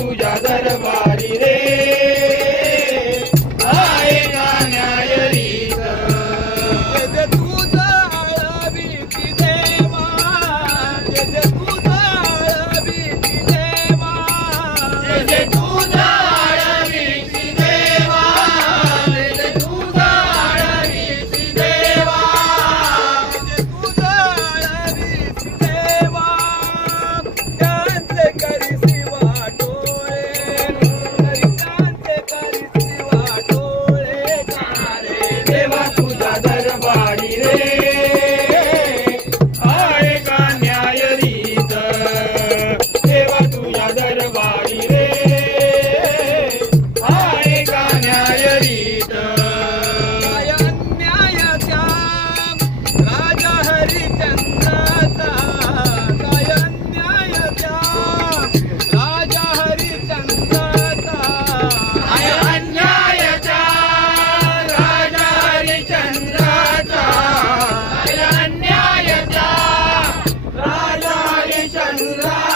तुझा दरबार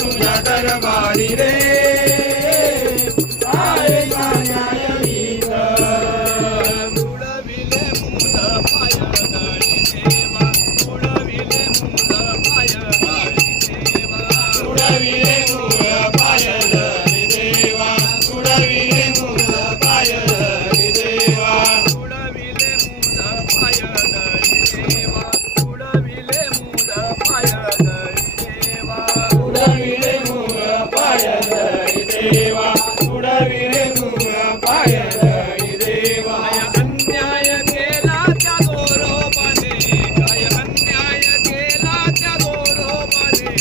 तुझ्या दरबारी रे